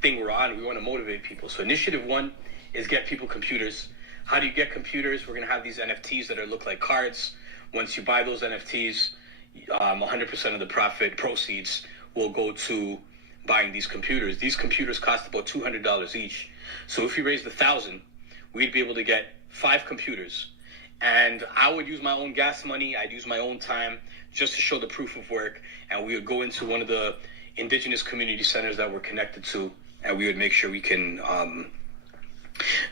thing we're on. We want to motivate people. So initiative 1 is get people computers. How do you get computers? We're going to have these NFTs that look like cards. Once you buy those NFTs, 100% of the profit proceeds will go to buying these computers. These computers cost about $200 each. So if you raised $1,000, we'd be able to get 5 computers. And I would use my own gas money. I'd use my own time just to show the proof of work. And we would go into one of the indigenous community centers that we're connected to, and we would make sure we can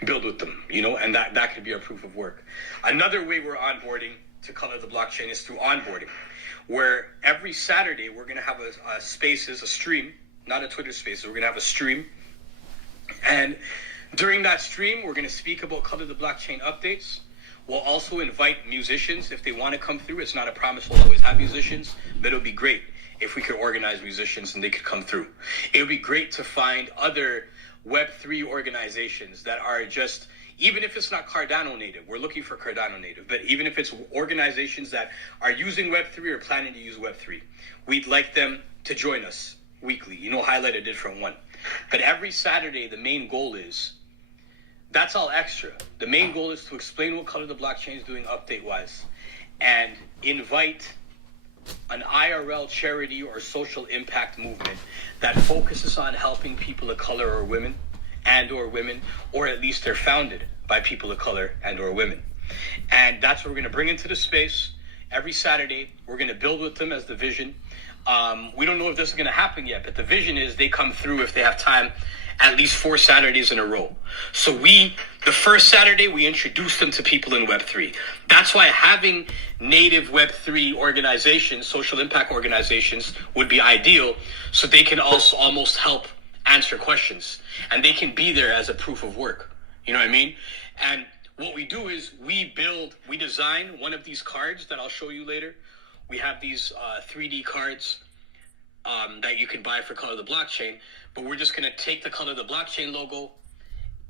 build with them, and that could be our proof of work. Another way we're onboarding to Color the Blockchain is through onboarding, where every Saturday we're going to have a stream, not a Twitter space. We're going to have a stream. And during that stream, we're going to speak about Color the Blockchain updates. We'll also invite musicians if they want to come through. It's not a promise we'll always have musicians, but it'll be great if we could organize musicians and they could come through. It would be great to find other Web3 organizations that are just, even if it's not Cardano native, we're looking for Cardano native, but even if it's organizations that are using Web3 or planning to use Web3, we'd like them to join us weekly, highlight a different one. But every Saturday, the main goal is, that's all extra. The main goal is to explain what Color the Blockchain is doing update-wise and invite an IRL charity or social impact movement that focuses on helping people of color or women, or at least they're founded by people of color and or women. And that's what we're going to bring into the space every Saturday. We're going to build with them as the vision. We don't know if this is going to happen yet, but the vision is they come through if they have time at least 4 Saturdays in a row. So the first Saturday, we introduce them to people in Web3. That's why having native Web3 organizations, social impact organizations, would be ideal, so they can also almost help answer questions. And they can be there as a proof of work. You know what I mean? And what we do is we design one of these cards that I'll show you later. We have these 3D cards that you can buy for Color the Blockchain, but we're just going to take the Color the Blockchain logo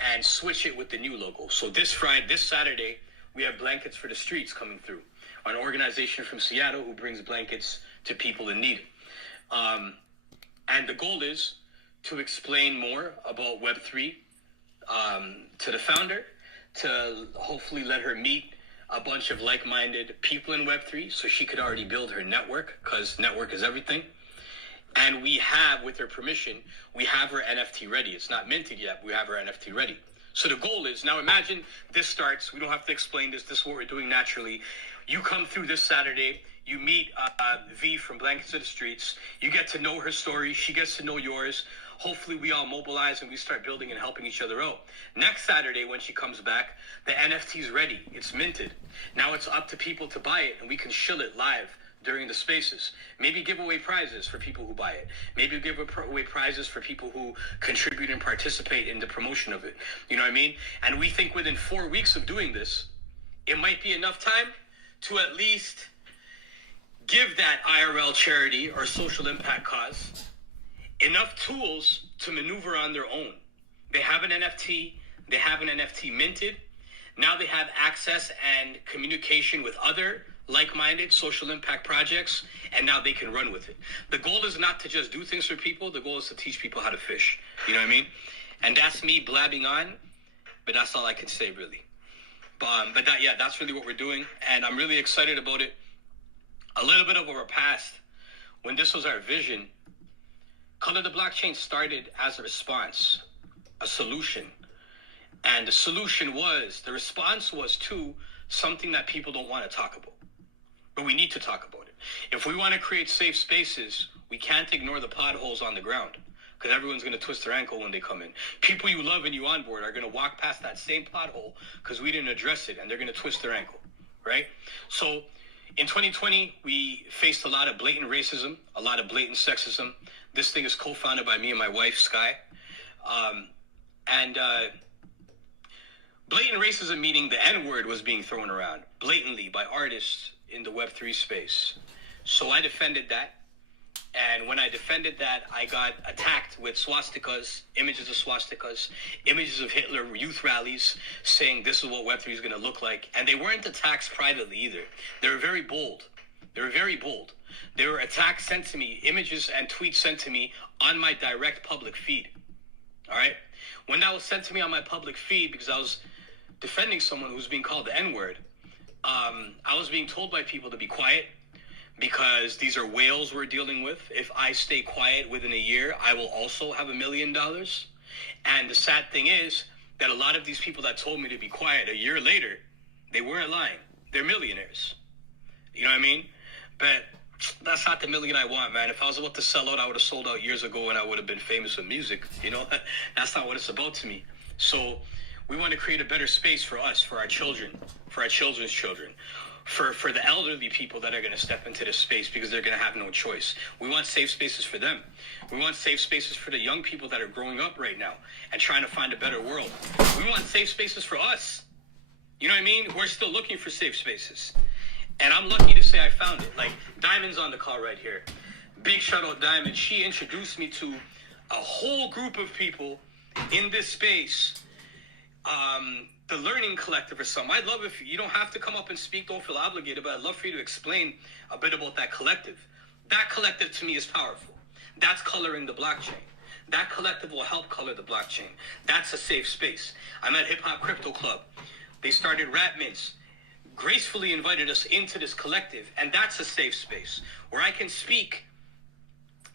and switch it with the new logo. So this Saturday, we have blankets for the streets coming through. An organization from Seattle who brings blankets to people in need. And the goal is to explain more about Web3 to the founder, to hopefully let her meet a bunch of like-minded people in Web3 so she could already build her network, because network is everything. And we have, with her permission, we have her NFT ready. It's not minted yet, but we have her NFT ready. So the goal is, now imagine this starts, we don't have to explain this is what we're doing naturally. You come through this Saturday, you meet V from Blankets of the Streets, you get to know her story, she gets to know yours. Hopefully we all mobilize and we start building and helping each other out. Next Saturday, when she comes back, the NFT is ready, it's minted. Now it's up to people to buy it, and we can shill it live during the spaces. Maybe give away prizes for people who buy it. Maybe give away prizes for people who contribute and participate in the promotion of it. You know what I mean? And we think within 4 weeks of doing this, it might be enough time to at least give that IRL charity or social impact cause enough tools to maneuver on their own. They have an NFT, they have an NFT minted. Now they have access and communication with other like-minded social impact projects, and now they can run with it. The goal is not to just do things for people, the goal is to teach people how to fish. You know what I mean? And that's me blabbing on, but that's all I can say really. But that's really what we're doing, and I'm really excited about it. A little bit of our past, when this was our vision, Color the Blockchain started as a response, a solution. And the response was to something that people don't want to talk about. But we need to talk about it. If we want to create safe spaces, we can't ignore the potholes on the ground, because everyone's going to twist their ankle when they come in. People you love and you onboard are going to walk past that same pothole because we didn't address it, and they're going to twist their ankle, right? So in 2020, we faced a lot of blatant racism, a lot of blatant sexism. This thing is co-founded by me and my wife, Sky. Blatant racism meaning the N-word was being thrown around blatantly by artists in the Web3 space. So I defended that. And when I defended that, I got attacked with swastikas, images of Hitler youth rallies saying this is what Web3 is going to look like. And they weren't attacks privately either. They were very bold. There were attacks sent to me, images and tweets sent to me on my direct public feed. All right. When that was sent to me on my public feed, because I was defending someone who was being called the N-word, I was being told by people to be quiet because these are whales we're dealing with. If I stay quiet within a year, I will also have $1 million. And the sad thing is that a lot of these people that told me to be quiet a year later, they weren't lying. They're millionaires. You know what I mean? But that's not the million I want, man. If I was about to sell out, I would have sold out years ago and I would have been famous with music. You know, that's not what it's about to me. So we want to create a better space for us, for our children, for our children's children, for the elderly people that are going to step into this space because they're going to have no choice. We want safe spaces for them. We want safe spaces for the young people that are growing up right now and trying to find a better world. We want safe spaces for us. You know what I mean? We're still looking for safe spaces. And I'm lucky to say I found it. Like, Diamond's on the call right here. Big shout out Diamond. She introduced me to a whole group of people in this space. The Learning Collective or something. I'd love if you don't have to come up and speak, don't feel obligated, but I'd love for you to explain a bit about that collective. That collective to me is powerful. That's coloring the blockchain. That collective will help color the blockchain. That's a safe space. I'm at Hip Hop Crypto Club. They started Rap Mints, gracefully invited us into this collective, and that's a safe space where I can speak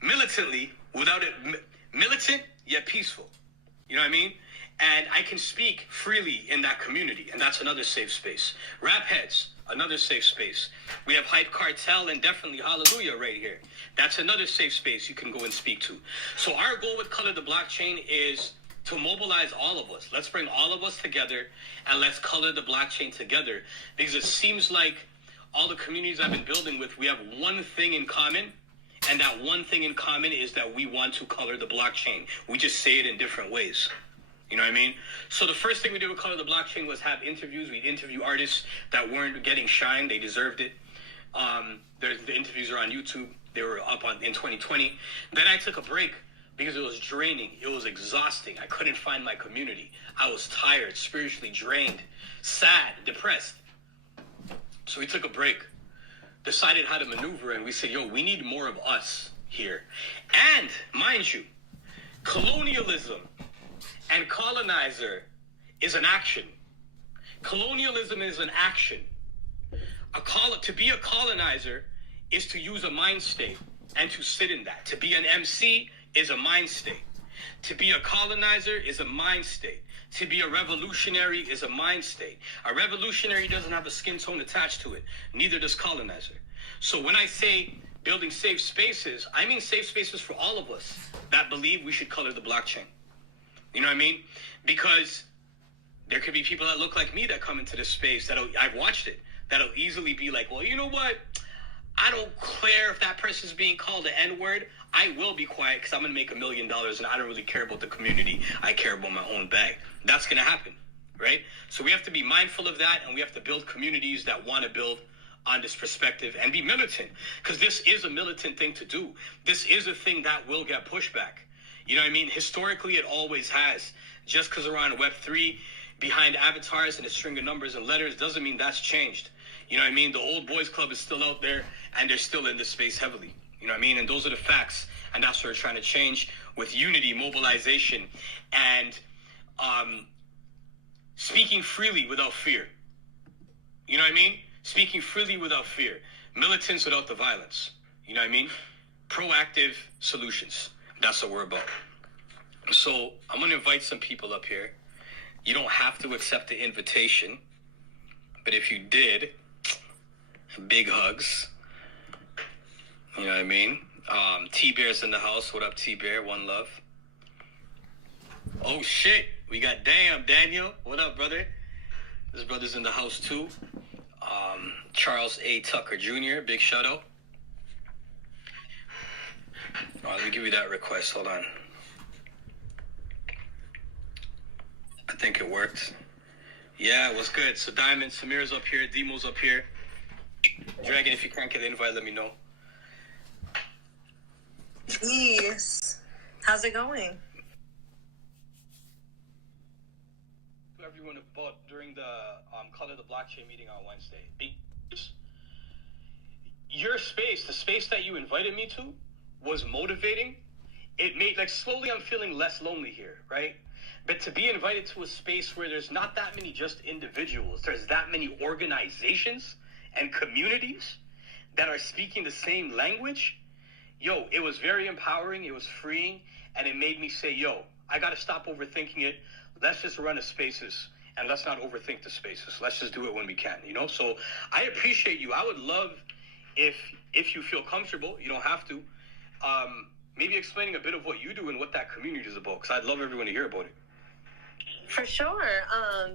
militantly without it, militant yet peaceful. You know what I mean? And I can speak freely in that community, and that's another safe space. Rap Heads, another safe space. We have Hype Cartel and definitely Hallelujah right here. That's another safe space you can go and speak to. So our goal with Color the Blockchain is to mobilize all of us. Let's bring all of us together and let's color the blockchain together, because it seems like all the communities I've been building with, we have one thing in common, and that one thing in common is that we want to color the blockchain. We just say it in different ways. You know what I mean? So the first thing we did with Color the Blockchain was have interviews. We'd interview artists that weren't getting shine. They deserved it. The interviews are on YouTube. They were up in 2020. Then I took a break because it was draining. It was exhausting. I couldn't find my community. I was tired, spiritually drained, sad, depressed. So we took a break, decided how to maneuver, and we said, yo, we need more of us here. And mind you, colonialism and colonizer is an action. Colonialism is an action. To be a colonizer is to use a mind state and to sit in that. To be an MC is a mind state. To be a colonizer is a mind state. To be a revolutionary is a mind state. A revolutionary doesn't have a skin tone attached to it. Neither does colonizer. So when I say building safe spaces, I mean safe spaces for all of us that believe we should color the blockchain. You know what I mean? Because there could be people that look like me that come into this space I've watched it, that'll easily be like, well, you know what? I don't care if that person's being called an N-word. I will be quiet because I'm going to make $1 million and I don't really care about the community. I care about my own bag. That's going to happen, right? So we have to be mindful of that, and we have to build communities that want to build on this perspective and be militant, because this is a militant thing to do. This is a thing that will get pushback. You know what I mean? Historically, it always has. Just because we're on Web3 behind avatars and a string of numbers and letters doesn't mean that's changed. You know what I mean? The old boys club is still out there, and they're still in this space heavily. You know what I mean? And those are the facts. And that's what we're trying to change with unity, mobilization, and speaking freely without fear. You know what I mean? Speaking freely without fear. Militants without the violence. You know what I mean? Proactive solutions. That's what we're about. So I'm going to invite some people up here. You don't have to accept the invitation, but if you did, big hugs. You know what I mean? T-Bear's in the house. What up, T-Bear? One love. Oh, shit. We got Daniel. What up, brother? This brother's in the house, too. Charles A. Tucker Jr., big shout out. Let me give you that request. Hold on. I think it worked. Yeah, it was good. So Diamond, Samir's up here. Demo's up here. Dragon, if you can't get the invite, let me know. Yes. How's it going? Everyone about during the Color the Blockchain meeting on Wednesday. Your space, the space that you invited me to, was motivating it made, like, slowly I'm feeling less lonely here, right? But to be invited to a space where there's not that many just individuals, there's that many organizations and communities that are speaking the same language, yo, it was very empowering, it was freeing, and it made me say, yo, I got to stop overthinking it. Let's just run the spaces, and let's not overthink the spaces. Let's just do it when we can, you know? So I appreciate you. I would love if you feel comfortable, you don't have to, maybe explaining a bit of what you do and what that community is about, because I'd love everyone to hear about it. For sure.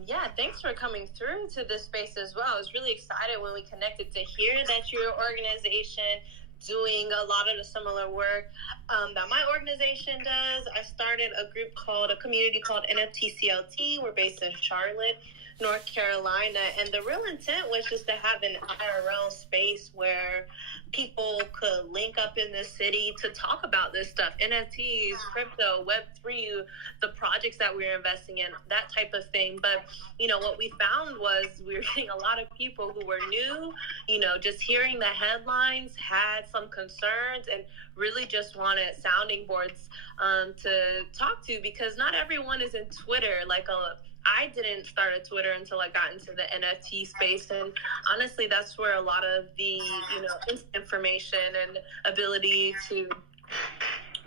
Yeah, thanks for coming through to this space as well. I was really excited when we connected to hear that your organization doing a lot of the similar work that my organization does. I started a community called NFTCLT. We're based in Charlotte, North Carolina, and the real intent was just to have an IRL space where people could link up in the city to talk about this stuff: NFTs, crypto, Web3, the projects that we're investing in, that type of thing. But what we found was we were getting a lot of people who were new, just hearing the headlines, had some concerns, and really just wanted sounding boards to talk to, because not everyone is in Twitter. I didn't start a Twitter until I got into the NFT space, and honestly, that's where a lot of the information and ability to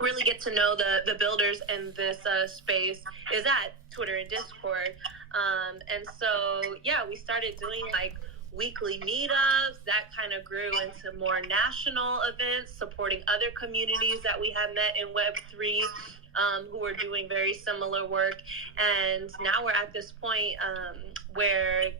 really get to know the builders in this space is at Twitter and Discord. And so, yeah, we started doing weekly meetups. That kind of grew into more national events, supporting other communities that we have met in Web3. Who are doing very similar work. And now we're at this point where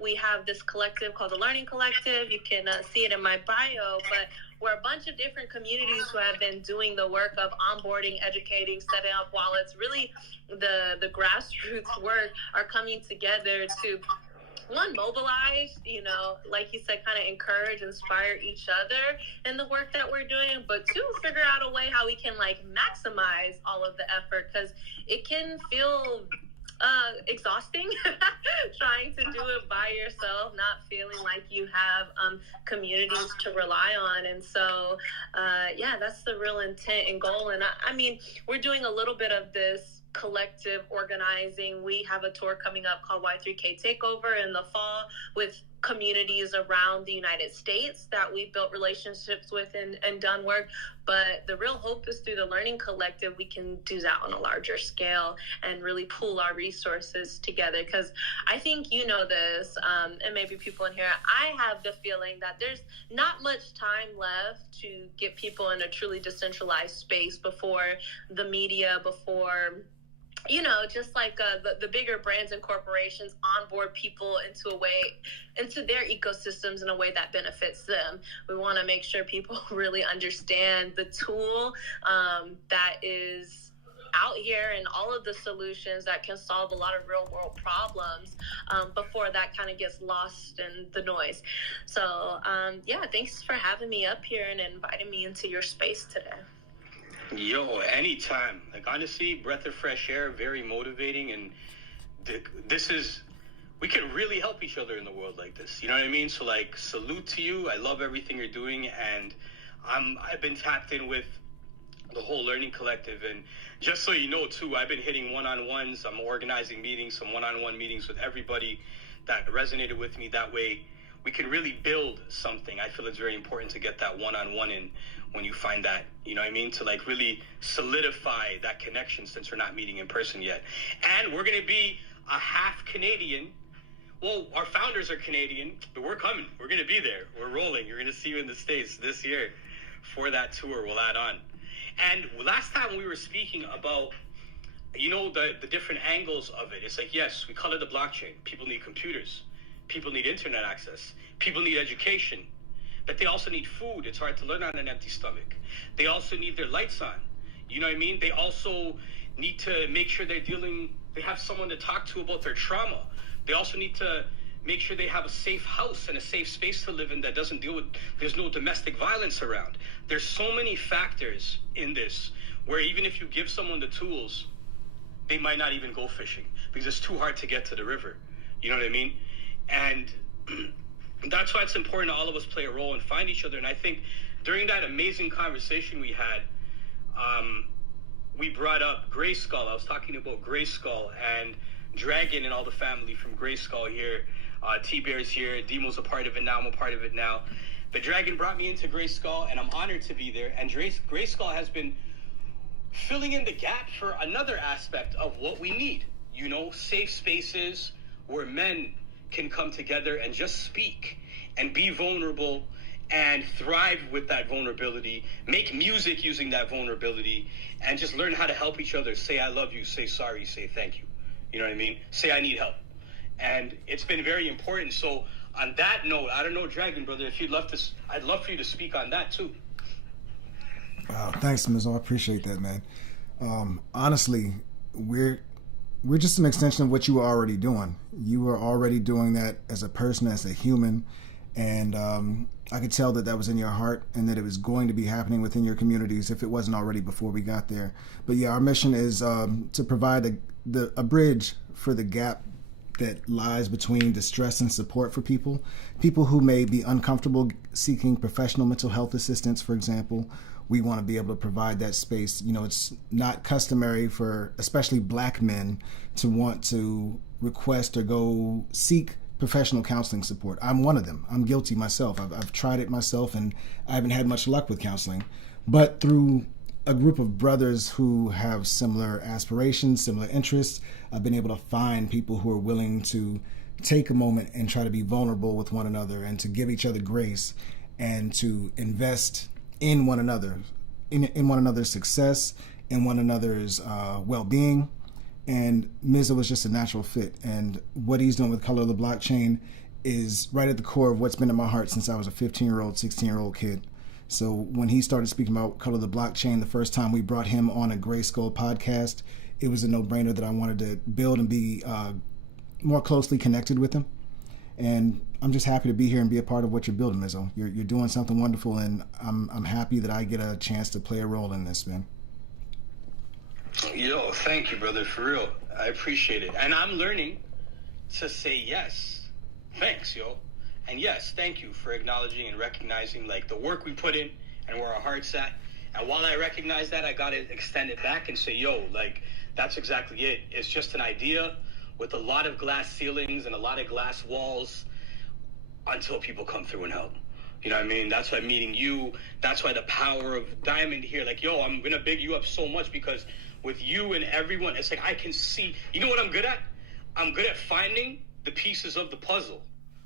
we have this collective called the Learning Collective. You can see it in my bio, but we're a bunch of different communities who have been doing the work of onboarding, educating, setting up wallets. Really, the grassroots work are coming together to, one, mobilize, like you said, kind of encourage, inspire each other in the work that we're doing, but two, figure out a way how we can maximize all of the effort, because it can feel exhausting trying to do it by yourself, not feeling like you have communities to rely on. And so, that's the real intent and goal. And I mean, we're doing a little bit of this collective organizing. We have a tour coming up called Y3K Takeover in the fall with communities around the United States that we built relationships with and done work. But the real hope is through the Learning Collective, we can do that on a larger scale and really pool our resources together. Because I think this, and maybe people in here, I have the feeling that there's not much time left to get people in a truly decentralized space before the media, before just the bigger brands and corporations onboard people into their ecosystems in a way that benefits them. We want to make sure people really understand the tool that is out here and all of the solutions that can solve a lot of real world problems before that kind of gets lost in the noise. So, thanks for having me up here and inviting me into your space today. Yo, anytime. Honestly, breath of fresh air, very motivating, and we can really help each other in the world like this. You know what I mean? So, salute to you. I love everything you're doing, and I've been tapped in with the whole Learning Collective, and just so you know, too, I've been hitting one-on-ones. I'm organizing meetings, some one-on-one meetings with everybody that resonated with me. That way, we can really build something. I feel it's very important to get that one-on-one in when you find that, you know what I mean? To really solidify that connection, since we're not meeting in person yet. And we're going to be a half Canadian. Well, our founders are Canadian, but we're coming. We're going to be there. We're rolling. You're going to see you in the States this year for that tour. We'll add on. And last time we were speaking about, the different angles of it. It's yes, we call it the blockchain. People need computers. People need internet access. People need education. But they also need food. It's hard to learn on an empty stomach. They also need their lights on. You know what I mean? They also need to make sure they have someone to talk to about their trauma. They also need to make sure they have a safe house and a safe space to live in that doesn't there's no domestic violence around. There's so many factors in this where even if you give someone the tools, they might not even go fishing because it's too hard to get to the river. You know what I mean? And that's why it's important all of us play a role and find each other. And I think during that amazing conversation we had, we brought up Gray Skull. I was talking about Gray Skull and Dragon and all the family from Gray Skull here. T-Bear's here. Demo's a part of it now. I'm a part of it now. But Dragon brought me into Gray Skull, and I'm honored to be there. And Gray Skull has been filling in the gap for another aspect of what we need. You know, safe spaces where men can come together and just speak and be vulnerable and thrive with that vulnerability, make music using that vulnerability, and just learn how to help each other. Say I love you, say sorry, say thank you. You know what I mean? Say I need help. And it's been very important. So on that note, I don't know, Dragon Brother, if you'd love to, I'd love for you to speak on that too. Thanks, Mizzo. I appreciate that, man. Honestly, we're just an extension of what you were already doing. You were already doing that as a person, as a human, and I could tell that that was in your heart and that it was going to be happening within your communities if it wasn't already before we got there. But yeah, our mission is to provide a bridge for the gap that lies between distress and support for people who may be uncomfortable seeking professional mental health assistance, for example. We want to be able to provide that space. You know, it's not customary for especially Black men to want to request or go seek professional counseling support. I'm one of them. I'm guilty myself. I've tried it myself, and I haven't had much luck with counseling. But through a group of brothers who have similar aspirations, similar interests, I've been able to find people who are willing to take a moment and try to be vulnerable with one another and to give each other grace and to invest in one another, in one another's success, in one another's well-being. And Mizzo was just a natural fit. And what he's doing with Color of the Blockchain is right at the core of what's been in my heart since I was a 15-year-old, 16-year-old kid. So when he started speaking about Color of the Blockchain, the first time we brought him on a Gray Skull podcast, it was a no-brainer that I wanted to build and be more closely connected with him. And I'm just happy to be here and be a part of what you're building, Mizzo. You're doing something wonderful, and I'm happy that I get a chance to play a role in this, man. Yo, thank you, brother, for real. I appreciate it. And I'm learning to say yes. Thanks, yo. And yes, thank you for acknowledging and recognizing like the work we put in and where our heart's at. And while I recognize that, I got to extend it back and say, yo, like, that's exactly it. It's just an idea with a lot of glass ceilings and a lot of glass walls until people come through and help. You know what I mean? That's why meeting you, that's why the power of Diamond here, like, yo, I'm going to big you up so much because with you and everyone, it's like I can see, you know what I'm good at? I'm good at finding the pieces of the puzzle.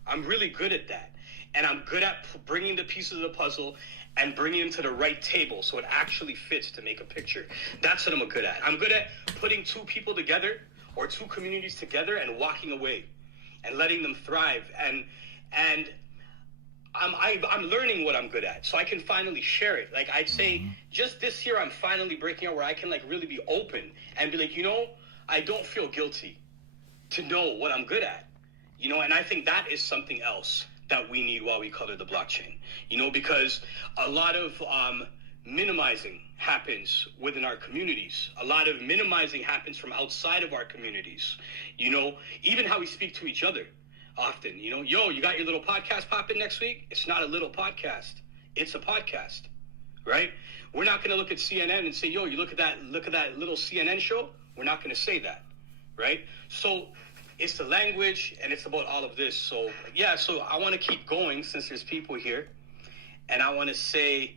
I'm really good at that. And I'm good at bringing the pieces of the puzzle and bringing them to the right table so it actually fits to make a picture. That's what I'm good at. I'm good at putting two people together or two communities together and walking away and letting them thrive. And I'm learning what I'm good at, so I can finally share it. Like I'd say, just this year, I'm finally breaking out where I can like really be open and be like, you know, I don't feel guilty to know what I'm good at, you know. And I think that is something else that we need while we color the blockchain, you know, because a lot of minimizing happens within our communities. A lot of minimizing happens from outside of our communities, you know, even how we speak to each other. Often, you know, yo, you got your little podcast popping next week? It's not a little podcast. It's a podcast, right? We're not going to look at CNN and say, yo, you look at that little CNN show. We're not going to say that, right? So it's the language and it's about all of this. So yeah, so I want to keep going since there's people here. And I want to say,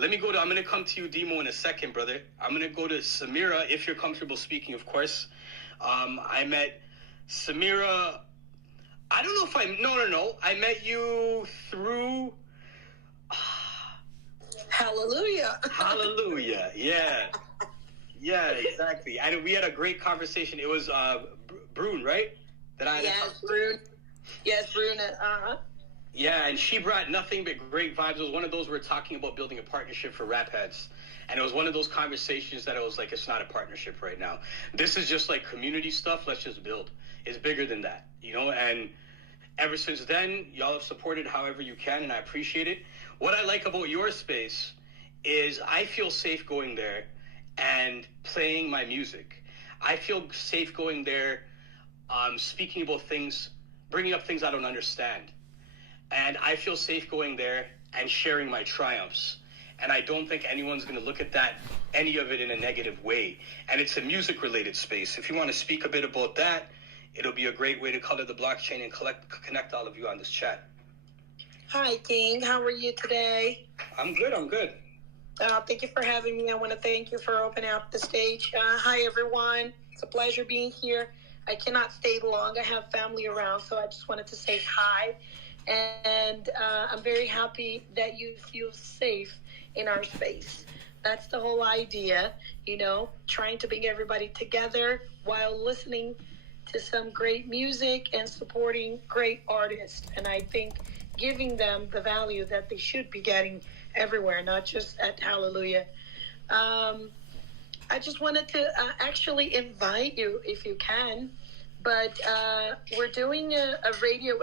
I'm going to come to you, Demo, in a second, brother. I'm going to go to Samira, if you're comfortable speaking, of course. I met Samira... I don't know if no. I met you through... Hallelujah. Hallelujah. Yeah. Yeah, exactly. And we had a great conversation. It was Brune, right? Yes, Brune. Yes, Brune. Yeah, and she brought nothing but great vibes. It was one of those we were talking about building a partnership for rap heads. And it was one of those conversations that I was like, it's not a partnership right now. This is just like community stuff. Let's just build. It's bigger than that, you know? And ever since then, y'all have supported however you can, and I appreciate it. What I like about your space is I feel safe going there and playing my music. I feel safe going there, speaking about things, bringing up things I don't understand. And I feel safe going there and sharing my triumphs And I don't think anyone's going to look at that, any of it in a negative way. And it's a music-related space. If you want to speak a bit about that, it'll be a great way to color the blockchain and connect all of you on this chat. Hi, King. How are you today? I'm good. Thank you for having me. I want to thank you for opening up the stage. Hi, everyone. It's a pleasure being here. I cannot stay long. I have family around, so I just wanted to say hi. And I'm very happy that you feel safe in our space. That's the whole idea, trying to bring everybody together while listening to some great music and supporting great artists. And I think giving them the value that they should be getting everywhere, not just at Hallelujah. I just wanted to actually invite you, if you can, but we're doing a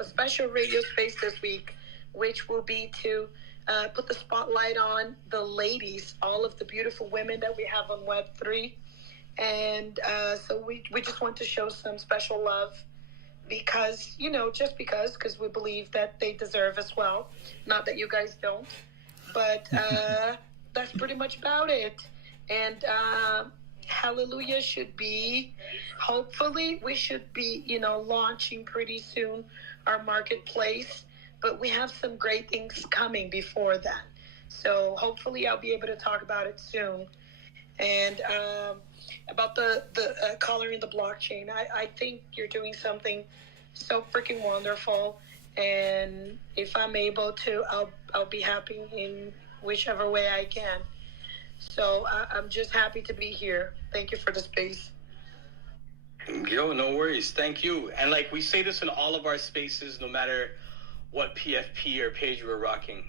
special radio space this week, which will be to put the spotlight on the ladies, all of the beautiful women that we have on Web3. And so we just want to show some special love because, because we believe that they deserve as well. Not that you guys don't, but that's pretty much about it. And Hallelujah should be, hopefully we should be, launching pretty soon our marketplace, but we have some great things coming before that. So hopefully I'll be able to talk about it soon. And about the coloring the blockchain, I think you're doing something so freaking wonderful. And if I'm able to, I'll be happy in whichever way I can. So I'm just happy to be here. Thank you for the space. Yo, no worries. Thank you. And we say this in all of our spaces, no matter what PFP or page we're rocking.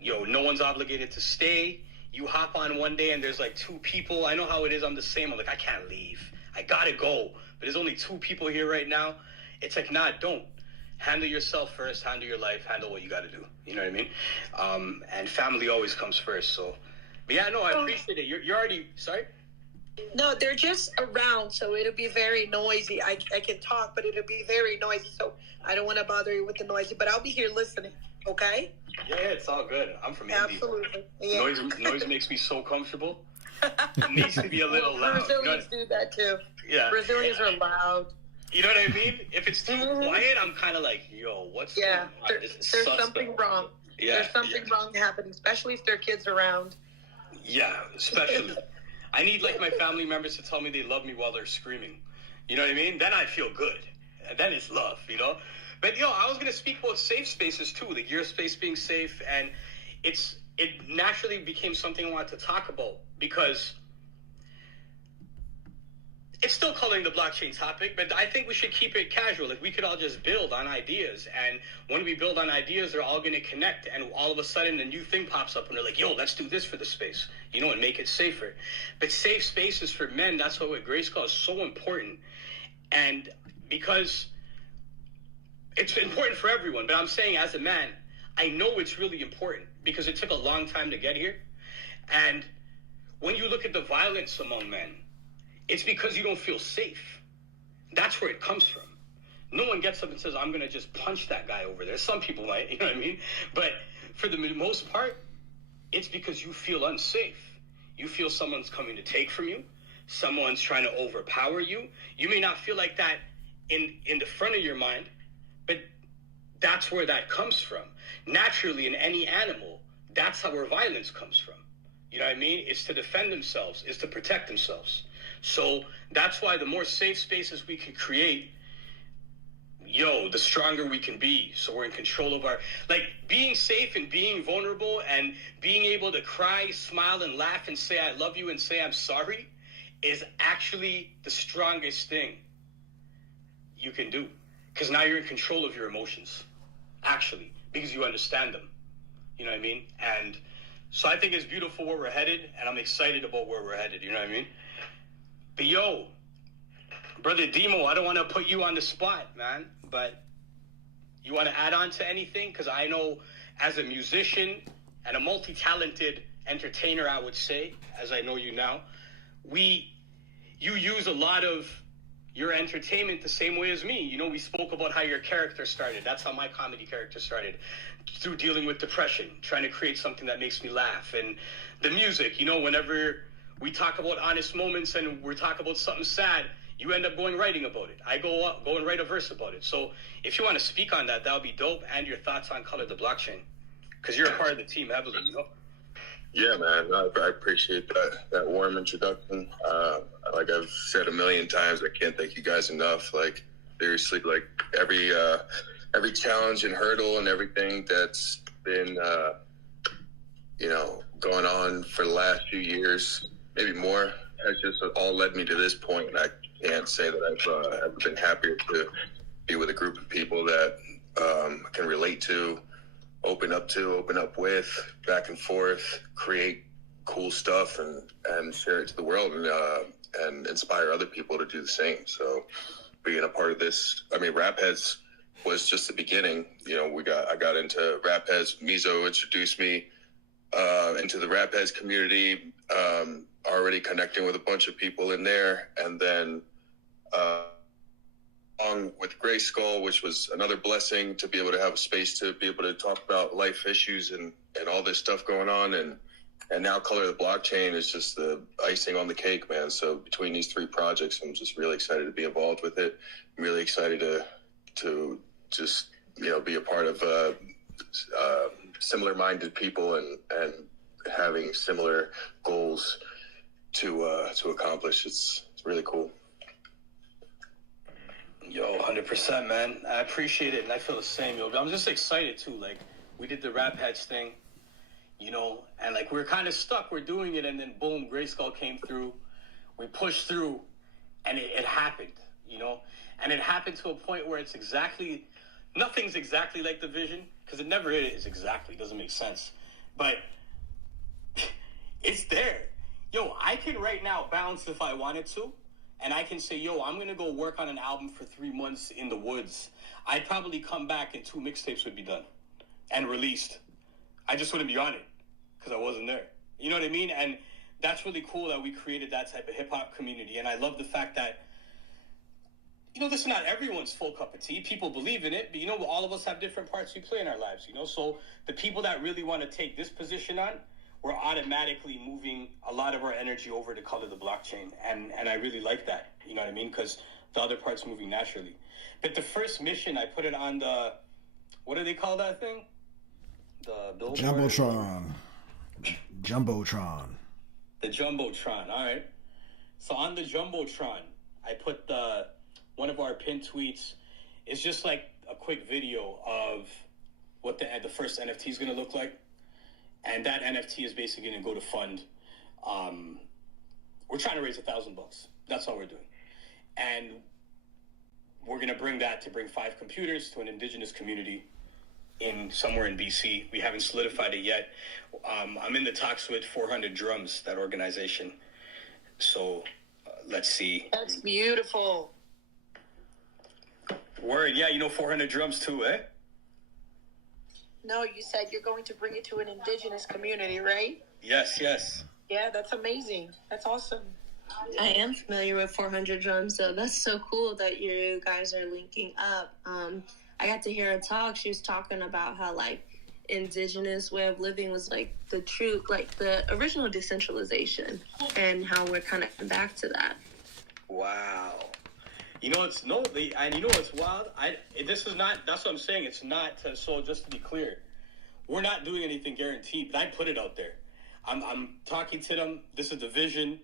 No one's obligated to stay. You hop on one day and there's 2 people. I know how it is. I'm the same. I'm I can't leave. I gotta go. But there's only 2 people here right now. It's nah, don't. Handle yourself first. Handle your life. Handle what you gotta do. You know what I mean? And family always comes first. So, but yeah, no, I appreciate it. You're already, sorry? No, they're just around, so it'll be very noisy. I can talk, but it'll be very noisy. So I don't want to bother you with the noisy, but I'll be here listening. Okay? Yeah, it's all good. I'm from India. Absolutely. Yeah. Noise makes me so comfortable. It needs to be a little loud. Brazilians do that too. Yeah. Brazilians are loud. You know what I mean? If it's too quiet, I'm kind of yo, what's going on? There's something wrong. Yeah, there's something wrong happening, especially if there are kids around. Yeah, especially. I need my family members to tell me they love me while they're screaming. You know what I mean? Then I feel good. And then it's love, But I was gonna speak about safe spaces too, your space being safe, and it naturally became something I wanted to talk about because it's still coloring the blockchain topic, but I think we should keep it casual. We could all just build on ideas, and when we build on ideas, they're all going to connect, and all of a sudden a new thing pops up, and they're yo, let's do this for the space, and make it safer. But safe spaces for men, that's what Grayskull is so important, and because it's important for everyone, but I'm saying as a man, I know it's really important because it took a long time to get here, and when you look at the violence among men, it's because you don't feel safe. That's where it comes from. No one gets up and says, I'm going to just punch that guy over there. Some people might, you know what I mean? But for the most part, it's because you feel unsafe. You feel someone's coming to take from you. Someone's trying to overpower you. You may not feel like that in the front of your mind, but that's where that comes from. Naturally, in any animal, that's where violence comes from. You know what I mean? It's to defend themselves. It's to protect themselves. So that's why the more safe spaces we can create, the stronger we can be. So we're in control of our, being safe and being vulnerable and being able to cry, smile, and laugh and say, I love you and say, I'm sorry is actually the strongest thing you can do. Because now you're in control of your emotions, actually, because you understand them. You know what I mean? And so I think it's beautiful where we're headed, and I'm excited about where we're headed. You know what I mean? But brother Demo, I don't want to put you on the spot, man, but you want to add on to anything? Because I know as a musician and a multi-talented entertainer, I would say, as I know you now, you use a lot of your entertainment the same way as me. You know, we spoke about how your character started. That's how my comedy character started, through dealing with depression, trying to create something that makes me laugh. And the music, you know, whenever we talk about honest moments and we're talking about something sad, you end up writing about it. I go and write a verse about it. So if you want to speak on that, that would be dope. And your thoughts on Color the Blockchain, because you're a part of the team heavily, you know? Yeah, man, I appreciate that warm introduction. Like I've said a million times, I can't thank you guys enough. Like seriously, like every challenge and hurdle and everything that's been going on for the last few years, maybe more, has just all led me to this point. And I can't say that I've ever been happier to be with a group of people that I can relate to, open up with, back and forth, create cool stuff and share it to the world and inspire other people to do the same. So being a part of this, I mean, Rap Heads was just the beginning. You know, I got into Rap Heads. Mizo introduced me into the Rap Heads community, already connecting with a bunch of people in there. And then along with Gray Skull, which was another blessing to be able to have a space to be able to talk about life issues and all this stuff going on. And now Color the Blockchain is just the icing on the cake, man. So between these three projects, I'm just really excited to be involved with it. I'm really excited to just, be a part of similar-minded people and having similar goals to accomplish. It's really cool. Yo, 100%, man. I appreciate it, and I feel the same, yo. I'm just excited, too. Like, we did the Rap Heads thing, and, like, we're kind of stuck. We're doing it, and then, boom, Grayskull came through. We pushed through, and it happened, And it happened to a point where nothing's exactly like the vision, because it never is exactly. It doesn't make sense. But it's there. Yo, I can right now bounce if I wanted to. And I can say, yo, I'm going to go work on an album for 3 months in the woods. I'd probably come back and 2 mixtapes would be done and released. I just wouldn't be on it because I wasn't there. You know what I mean? And that's really cool that we created that type of hip-hop community. And I love the fact that, this is not everyone's full cup of tea. People believe in it. But, all of us have different parts we play in our lives, So the people that really want to take this position on, we're automatically moving a lot of our energy over to Color the Blockchain. And I really like that, you know what I mean? Because the other part's moving naturally. But the first mission, I put it on the, what do they call that thing? The billboard? Jumbotron. The Jumbotron, all right. So on the Jumbotron, I put one of our pinned tweets. It's just like a quick video of what the first NFT is going to look like. And that NFT is basically going to go to fund. We're trying to raise $1,000. That's all we're doing. And we're going to bring 5 computers to an indigenous community somewhere in BC. We haven't solidified it yet. I'm in the talks with 400 Drums, that organization. So let's see. That's beautiful. Word, yeah, 400 Drums too, eh? No, you said you're going to bring it to an indigenous community, right? Yes. Yeah, that's amazing. That's awesome. I am familiar with 400 Drums, so that's so cool that you guys are linking up. I got to hear her talk. She was talking about how, like, indigenous way of living was, like, the true, like, the original decentralization, and how we're kind of back to that. Wow. It's wild? This is not, that's what I'm saying. It's not, so just to be clear, we're not doing anything guaranteed, but I put it out there. I'm talking to them. This is the vision.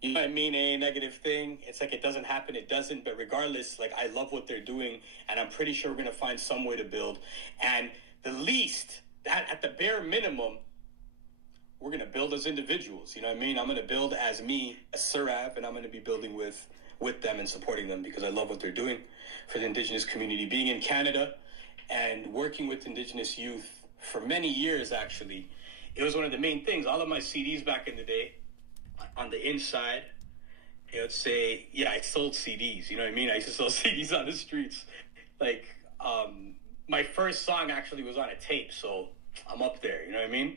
You know what I mean? A negative thing. It's like it doesn't happen. It doesn't. But regardless, like, I love what they're doing, and I'm pretty sure we're going to find some way to build. And the least, at the bare minimum, we're going to build as individuals. You know what I mean? I'm going to build as me, as Surav, and I'm going to be building with them and supporting them because I love what they're doing for the indigenous community. Being in Canada and working with indigenous youth for many years, actually, it was one of the main things. All of my CDs back in the day, on the inside, it would say, I sold CDs. You know what I mean? I used to sell CDs on the streets. Like, my first song actually was on a tape, so I'm up there. You know what I mean?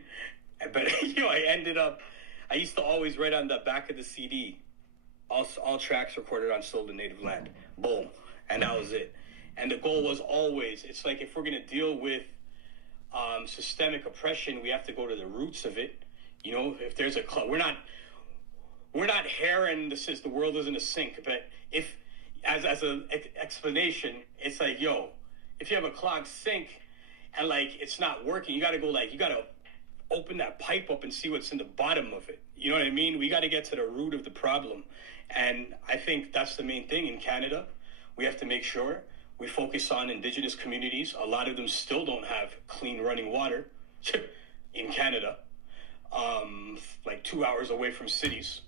But, I used to always write on the back of the CD, all tracks recorded on stolen native land. Boom. And that was it. And the goal was always, it's like if we're going to deal with systemic oppression, we have to go to the roots of it. You know, if there's a club, we're not here and this is the world isn't a sink. But if, as an explanation, it's like, yo, if you have a clogged sink and like it's not working, you got to open that pipe up and see what's in the bottom of it. You know what I mean? We got to get to the root of the problem. And I think that's the main thing in Canada. We have to make sure we focus on Indigenous communities. A lot of them still don't have clean running water in Canada, like 2 hours away from cities,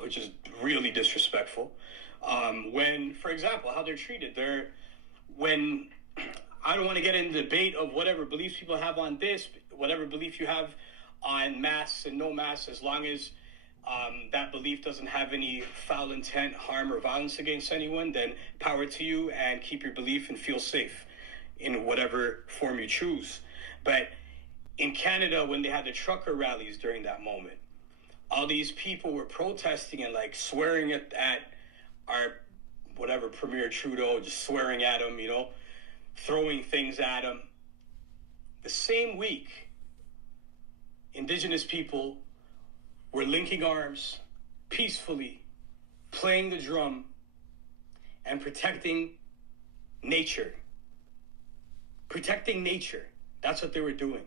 which is really disrespectful. When, for example, how they're treated, I don't want to get into the debate of whatever beliefs people have on this, whatever belief you have on masks and no masks, as long as that belief doesn't have any foul intent, harm, or violence against anyone, then power to you and keep your belief and feel safe in whatever form you choose. But in Canada, when they had the trucker rallies during that moment, all these people were protesting and like swearing at our whatever Premier Trudeau, just swearing at him, you know, throwing things at him. The same week, Indigenous people were linking arms peacefully, playing the drum, and protecting nature. Protecting nature. That's what they were doing.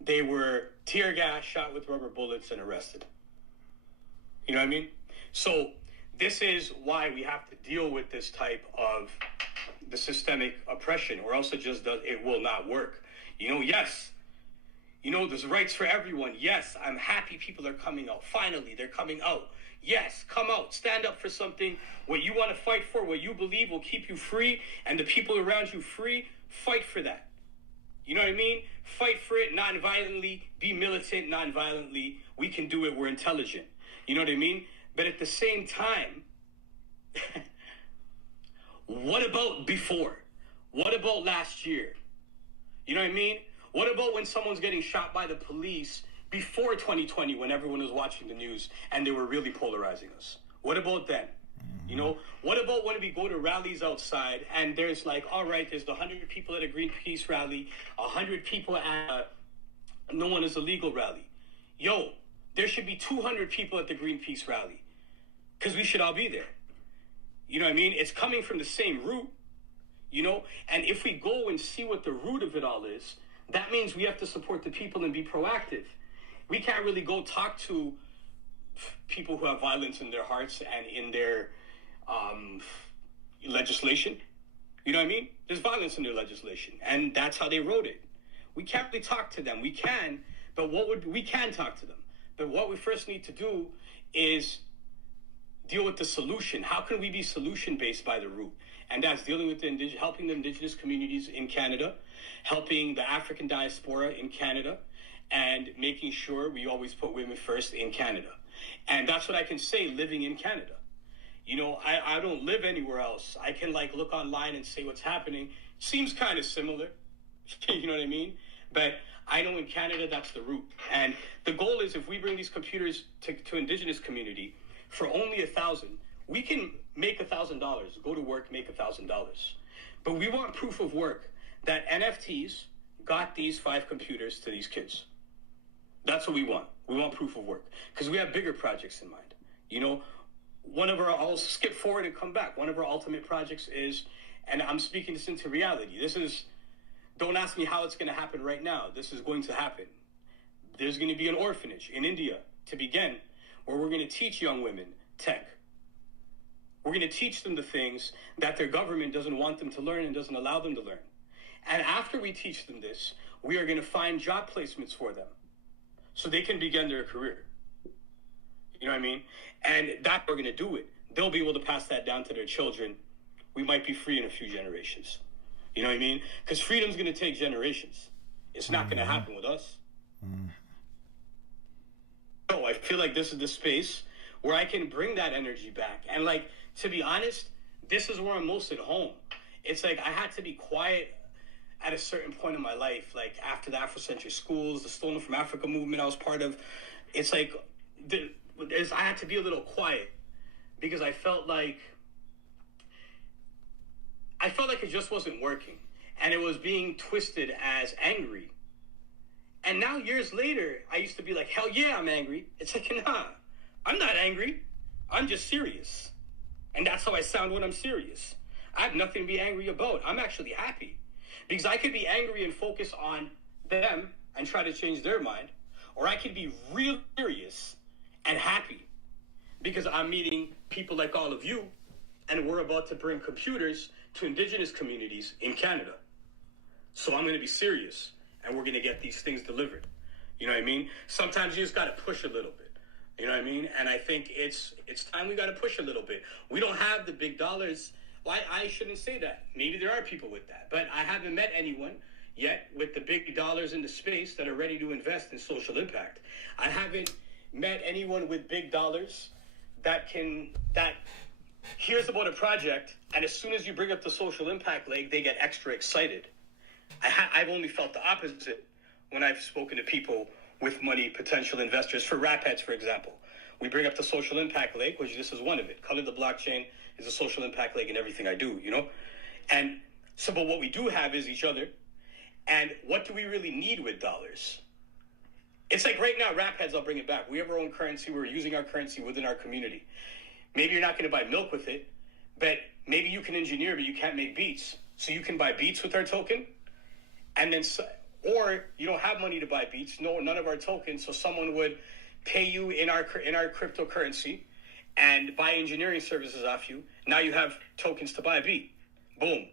They were tear gas, shot with rubber bullets, and arrested. You know what I mean? So this is why we have to deal with this type of the systemic oppression, or else it will not work. You know, yes, you know, there's rights for everyone. Yes, I'm happy people are coming out. Finally, they're coming out. Yes, come out, stand up for something. What you want to fight for, what you believe will keep you free and the people around you free, fight for that. You know what I mean? Fight for it non-violently, be militant non-violently. We can do it, we're intelligent. You know what I mean? But at the same time, what about before? What about last year? You know what I mean? What about when someone's getting shot by the police before 2020, when everyone was watching the news and they were really polarizing us? What about then? You know, what about when we go to rallies outside and there's like, all right, there's the 100 people at a Greenpeace rally, 100 people at a no one is illegal rally. Yo, there should be 200 people at the Greenpeace rally because we should all be there. You know what I mean? It's coming from the same root, you know? And if we go and see what the root of it all is, that means we have to support the people and be proactive. We can't really go talk to people who have violence in their hearts and in their legislation. You know what I mean? There's violence in their legislation, and that's how they wrote it. We can't really talk to them. We can, but we can talk to them. But what we first need to do is deal with the solution. How can we be solution-based by the root? And that's dealing with helping the Indigenous communities in Canada, helping the African diaspora in Canada, and making sure we always put women first in Canada. And that's what I can say living in Canada. You know, I don't live anywhere else. I can like look online and say what's happening. Seems kind of similar. You know what I mean? But I know in Canada, that's the root. And the goal is if we bring these computers to Indigenous community for only $1,000, we can make $1,000, go to work, make $1,000. But we want proof of work that NFTs got these 5 computers to these kids. That's what we want. We want proof of work because we have bigger projects in mind. You know, I'll skip forward and come back. One of our ultimate projects is, and I'm speaking this into reality. Don't ask me how it's going to happen right now. This is going to happen. There's going to be an orphanage in India to begin where we're going to teach young women tech. We're going to teach them the things that their government doesn't want them to learn and doesn't allow them to learn. And after we teach them this, we are going to find job placements for them so they can begin their career. You know what I mean? And that's how we're going to do it. They'll be able to pass that down to their children. We might be free in a few generations. You know what I mean? Because freedom's going to take generations. It's not going to happen with us. So I feel like this is the space where I can bring that energy back. And like, to be honest, this is where I'm most at home. It's like I had to be quiet at a certain point in my life, like after the Afrocentric schools, the Stolen from Africa movement I was part of. It's like I had to be a little quiet because I felt like it just wasn't working, and it was being twisted as angry. And now years later, I used to be like, hell yeah, I'm angry. It's like, nah, I'm not angry. I'm just serious. And that's how I sound when I'm serious. I have nothing to be angry about. I'm actually happy. Because I could be angry and focus on them and try to change their mind. Or I could be real serious and happy because I'm meeting people like all of you, and we're about to bring computers to Indigenous communities in Canada. So I'm going to be serious, and we're going to get these things delivered. You know what I mean? Sometimes you just got to push a little bit. You know what I mean? And I think it's time we got to push a little bit. We don't have the big dollars. Well, I shouldn't say that. Maybe there are people with that. But I haven't met anyone yet with the big dollars in the space that are ready to invest in social impact. I haven't met anyone with big dollars that hears about a project, and as soon as you bring up the social impact leg, they get extra excited. I've only felt the opposite when I've spoken to people with money, potential investors. For Rap Heads, for example, we bring up the social impact leg, which this is one of it. Color the Blockchain is a social impact leg in everything I do, you know? And so, but what we do have is each other. And what do we really need with dollars? It's like right now, Rap Heads, I'll bring it back. We have our own currency. We're using our currency within our community. Maybe you're not going to buy milk with it, but maybe you can engineer, but you can't make beats. So you can buy beats with our token, and then, or you don't have money to buy beats, none of our tokens. So someone would pay you in our cryptocurrency and buy engineering services off you. Now you have tokens to buy a beat. Boom,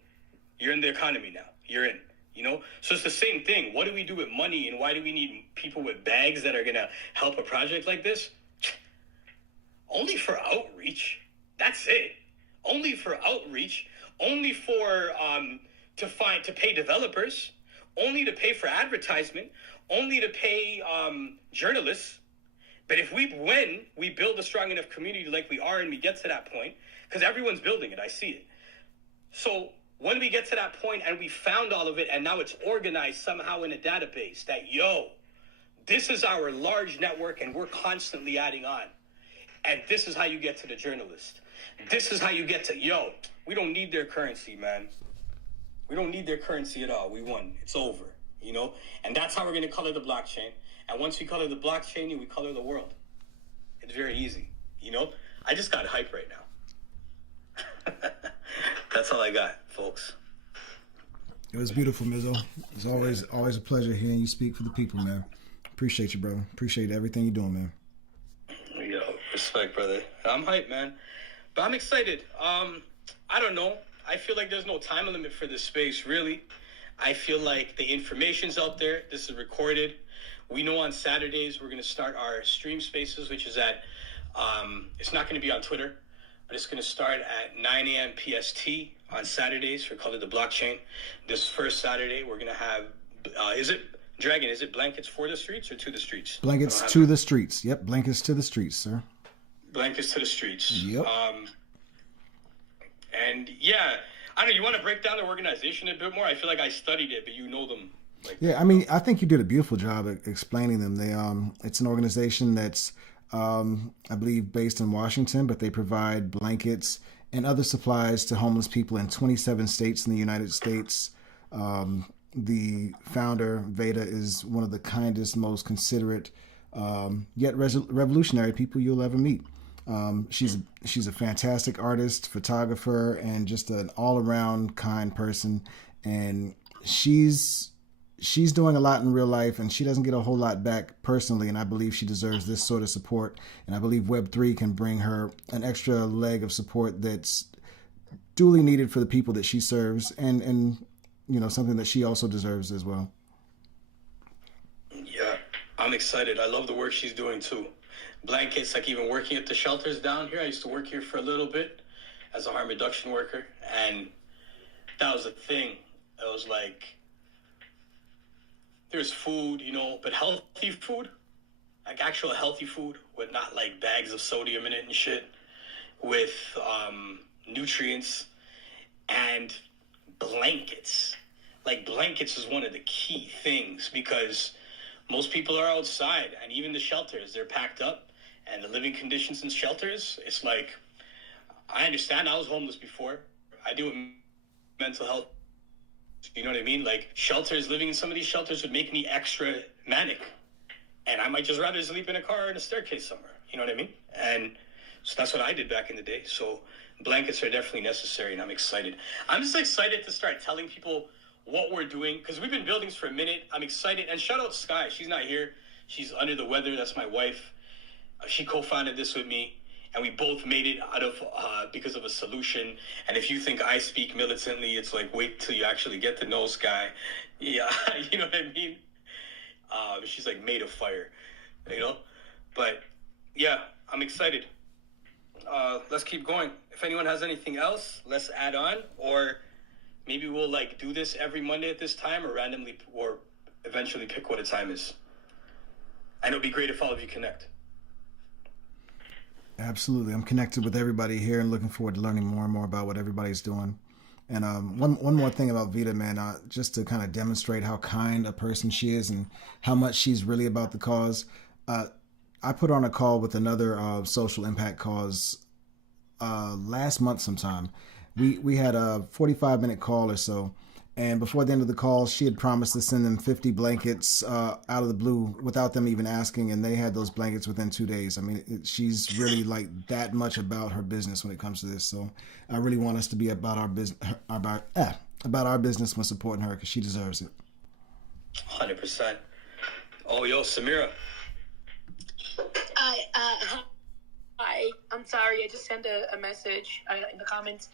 you're in the economy now. You're in. You know, so it's the same thing. What do we do with money, and why do we need people with bags that are going to help a project like this? Only for outreach. That's it. Only for outreach. Only for to pay developers. Only to pay for advertisement. Only to pay journalists. But when we build a strong enough community like we are, and we get to that point, because everyone's building it, I see it. So when we get to that point and we found all of it, and now it's organized somehow in a database that, this is our large network and we're constantly adding on. And this is how you get to the journalist. This is how you get to, we don't need their currency, man. We don't need their currency at all. We won. It's over, you know? And that's how we're going to color the blockchain. And once we color the blockchain, we color the world. It's very easy, you know? I just got hype right now. That's all I got, folks. It was beautiful, Mizzo. It's always a pleasure hearing you speak for the people, man. Appreciate you, brother. Appreciate everything you're doing, man. Yo, respect, brother. I'm hyped, man. But I'm excited. I don't know. I feel like there's no time limit for this space, really. I feel like the information's out there. This is recorded. We know on Saturdays we're going to start our stream spaces, which is at, it's not going to be on Twitter, but it's going to start at 9 a.m. PST on Saturdays for Color the Blockchain. This first Saturday, we're going to have, is it blankets for the streets or to the streets? Blankets to the streets. Yep, blankets to the streets, sir. Blankets to the streets. Yep. And yeah, I don't know, you want to break down the organization a bit more? I feel like I studied it, but you know them. Yeah, I mean, I think you did a beautiful job at explaining them. They, it's an organization that's, I believe, based in Washington, but they provide blankets and other supplies to homeless people in 27 states in the United States. The founder, Veda, is one of the kindest, most considerate, yet revolutionary people you'll ever meet. She's a fantastic artist, photographer, and just an all-around kind person. And she's doing a lot in real life, and she doesn't get a whole lot back personally, and I believe she deserves this sort of support. And I believe Web3 can bring her an extra leg of support that's duly needed for the people that she serves, and something that she also deserves as well. Yeah, I'm excited. I love the work she's doing too. Blankets, like even working at the shelters down here. I used to work here for a little bit as a harm reduction worker, and that was the thing. It was like, there's food, but healthy food, like actual healthy food with not like bags of sodium in it and shit, with nutrients, and blankets. Like blankets is one of the key things, because most people are outside, and even the shelters, they're packed up, and the living conditions in shelters, it's like I understand. I was homeless before. I deal with mental health. You know what I mean? Like shelters, living in some of these shelters would make me extra manic. And I might just rather sleep in a car or in a staircase somewhere. You know what I mean? And so that's what I did back in the day. So blankets are definitely necessary, and I'm excited. I'm just excited to start telling people what we're doing, because we've been building this for a minute. I'm excited. And shout out Sky. She's not here. She's under the weather. That's my wife. She co-founded this with me. And we both made it out of because of a solution. And if you think I speak militantly, it's like, wait till you actually get to know Sky. Yeah, you know what I mean? She's like made of fire, you know? But yeah, I'm excited. Let's keep going. If anyone has anything else, let's add on. Or maybe we'll like do this every Monday at this time, or randomly, or eventually pick what a time is. And it'll be great if all of you connect. Absolutely. I'm connected with everybody here and looking forward to learning more and more about what everybody's doing. And one more thing about Vita, man, just to kind of demonstrate how kind a person she is and how much she's really about the cause. I put her on a call with another social impact cause last month sometime. We had a 45-minute call or so. And before the end of the call, she had promised to send them 50 blankets out of the blue without them even asking. And they had those blankets within 2 days. I mean, she's really like that much about her business when it comes to this. So I really want us to be about our business, about our business when supporting her, because she deserves it. 100%. Oh, yo, Samira. Hi. I'm sorry. I just sent a message in the comments.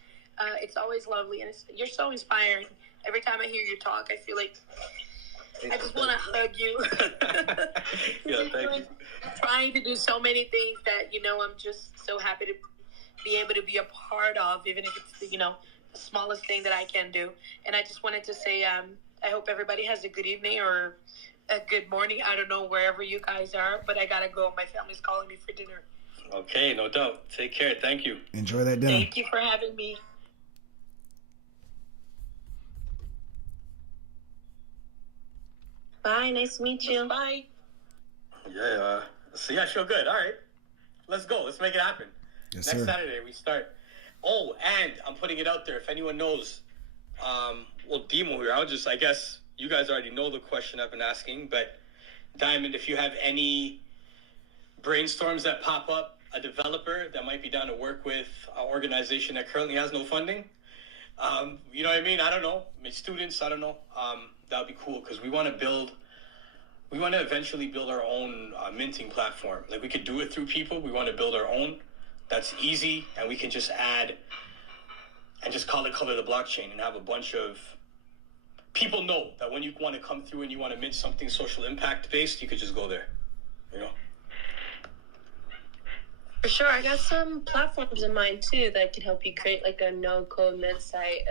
It's always lovely, and you're so inspiring. Every time I hear you talk, I feel like I just want to hug you. Yeah, thank you. Trying to do so many things that, I'm just so happy to be able to be a part of, even if it's, the smallest thing that I can do. And I just wanted to say, I hope everybody has a good evening or a good morning. I don't know wherever you guys are, but I got to go. My family's calling me for dinner. Okay, no doubt. Take care. Thank you. Enjoy that dinner. Thank you for having me. Bye. Nice to meet you. Bye. Yeah. See, I feel good. All right. Let's go. Let's make it happen. Yes, Next sir. Saturday, we start. Oh, and I'm putting it out there. If anyone knows, Demo here, I guess you guys already know the question I've been asking, but Diamond, if you have any brainstorms that pop up, a developer that might be down to work with an organization that currently has no funding, you know what I mean? I don't know. Students, I don't know. That would be cool, because we want to eventually build our own minting platform. Like, we could do it through people. We want to build our own. That's easy, and we can just add and just call it Color the Blockchain and have a bunch of people know that when you want to come through and you want to mint something social impact based, you could just go there, For sure. I got some platforms in mind too that can help you create like a no-code mint site.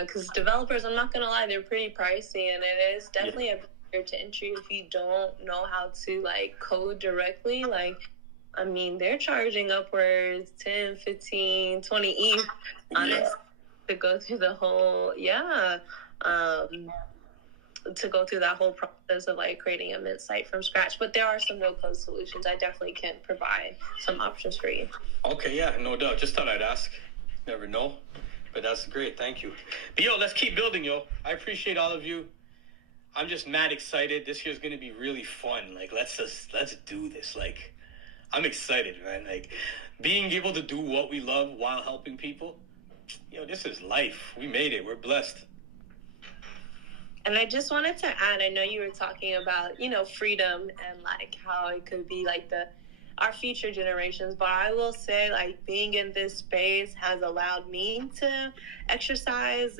Because developers, I'm not gonna lie, they're pretty pricey, and it is definitely a barrier to entry if you don't know how to like code directly. Like, I mean, they're charging upwards 10, 15, 20 ETH, honestly, to go through the whole to go through that whole process of like creating a mint site from scratch. But there are some no-code solutions. I definitely can provide some options for you. Okay, yeah, no doubt. Just thought I'd ask. Never know. But that's great. Thank you. But yo, let's keep building, yo. I appreciate all of you. I'm just mad excited. This year's going to be really fun. Like, let's do this. Like, I'm excited, man. Like, being able to do what we love while helping people. This is life. We made it. We're blessed. And I just wanted to add, I know you were talking about, freedom and like how it could be like our future generations, but I will say like being in this space has allowed me to exercise,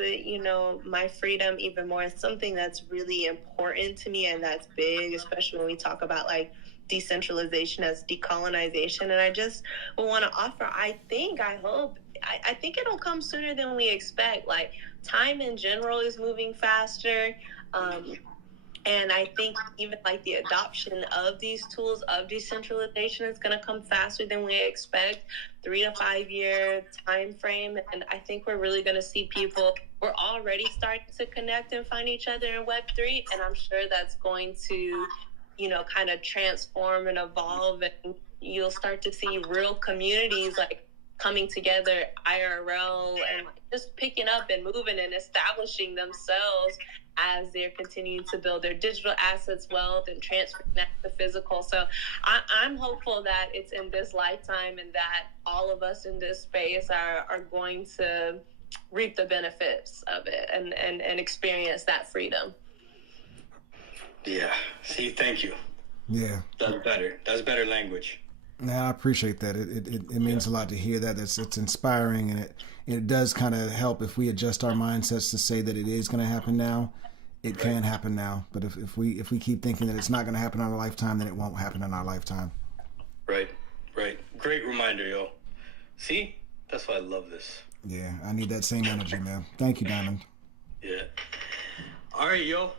my freedom even more. It's something that's really important to me, and that's big, especially when we talk about like decentralization as decolonization. And I just want to offer, I think it'll come sooner than we expect. Like, time in general is moving faster. And I think even like the adoption of these tools of decentralization is going to come faster than we expect, 3 to 5 year time frame. And I think we're really going to see we're already starting to connect and find each other in Web3. And I'm sure that's going to, kind of transform and evolve and you'll start to see real communities like coming together IRL and like just picking up and moving and establishing themselves as they're continuing to build their digital assets, wealth, and transferring that to physical. So I'm hopeful that it's in this lifetime and that all of us in this space are going to reap the benefits of it and experience that freedom. Yeah. See, thank you. Yeah. That's better. That's better language. Yeah, I appreciate that. It means a lot to hear that. It's inspiring, and it does kind of help if we adjust our mindsets to say that it is going to happen now. It can happen now, but if we keep thinking that it's not going to happen in our lifetime, then it won't happen in our lifetime. Right. Great reminder, yo. See, that's why I love this. Yeah, I need that same energy, man. Thank you, Diamond. Yeah. All right, yo.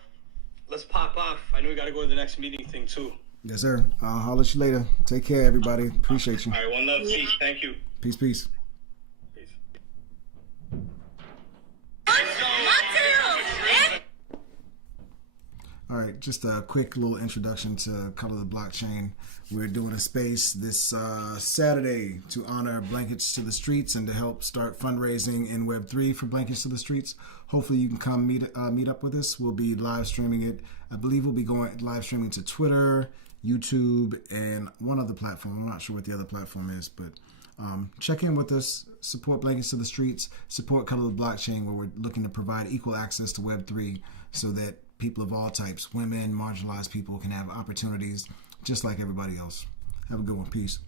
Let's pop off. I know we got to go to the next meeting thing too. Yes, sir. I'll holler at you later. Take care, everybody. Appreciate you. All right, one love, peace. Thank you. Peace. Peace. All right, just a quick little introduction to Color the Blockchain. We're doing a space this Saturday to honor Blankets to the Streets and to help start fundraising in Web3 for Blankets to the Streets. Hopefully you can come meet up with us. We'll be live streaming it. I believe we'll be going live streaming to Twitter, YouTube, and one other platform. I'm not sure what the other platform is, but check in with us. Support Blankets to the Streets. Support Color the Blockchain, where we're looking to provide equal access to Web3 so that people of all types, women, marginalized people, can have opportunities just like everybody else. Have a good one. Peace.